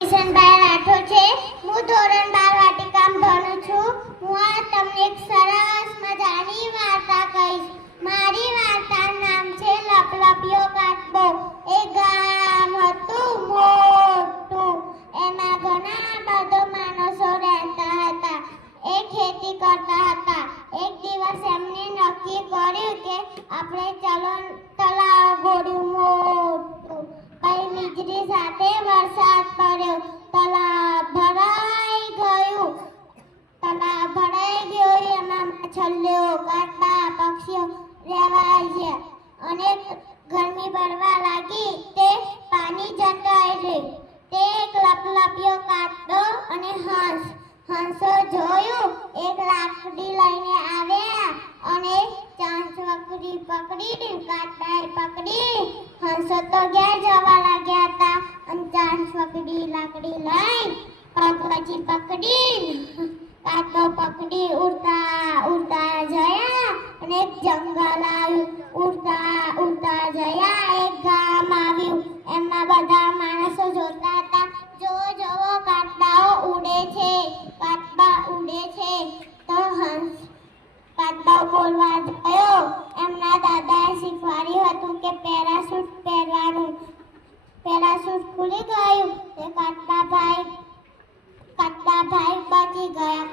કિશનભાઈ રાઠોડ છે. હું ધોરણ 12 વાટિકામાં ભણું છું. હું આ તમને એક સરસ મજાની વાર્તા કહીશ. મારી વાર્તાનું નામ છે લપલપિયો કાચબો. એક ગામ હતું મોટું. એમાં ઘણા બધા માણસો રહેતા હતા. એ ખેતી કરતા હતા. એક દિવસ એમને નક્કી કર્યું કે આપણે ચલો તળાવ ગોળ્યું મોટું. પછી વીજળી સાથે વરસાદ પડ્યો. તળાવ ભરાઈ ગયું. એમાં માછલીઓ, કાચબા, પક્ષીઓ રહેવા છે. અને ગરમી પડવા લાગી તે પાણી જતાઈ રહ્યું. તે એક લપલપિયો કાચબો અને હંસો જોયું. એક લાકડી લઈને આવ્યા અને ચાંચવકડી પકડી, કાચબાએ પકડી. હંસો તો ઘેર જવા લાગ્યા હતા અને ચાંચવકડી લાકડી લઈ પછી પકડી. કાચબો પકડી ઉડતા જયા અને એક જંગલ આવ્યું. ઉડતા જયા એક ગામ આવ્યું. એમાં બધા માણસો જોતા હતા. જોવો કાચબાઓ ઉડે છે. તો કાચબા બોલવા ગયો. એમના દાદાએ શીખવાડ્યું હતું કે પેરાશૂટ પહેરવાનું. પેરાશૂટ ખુલી ગયું. તે કાચબા ભાઈ બચી ગયા.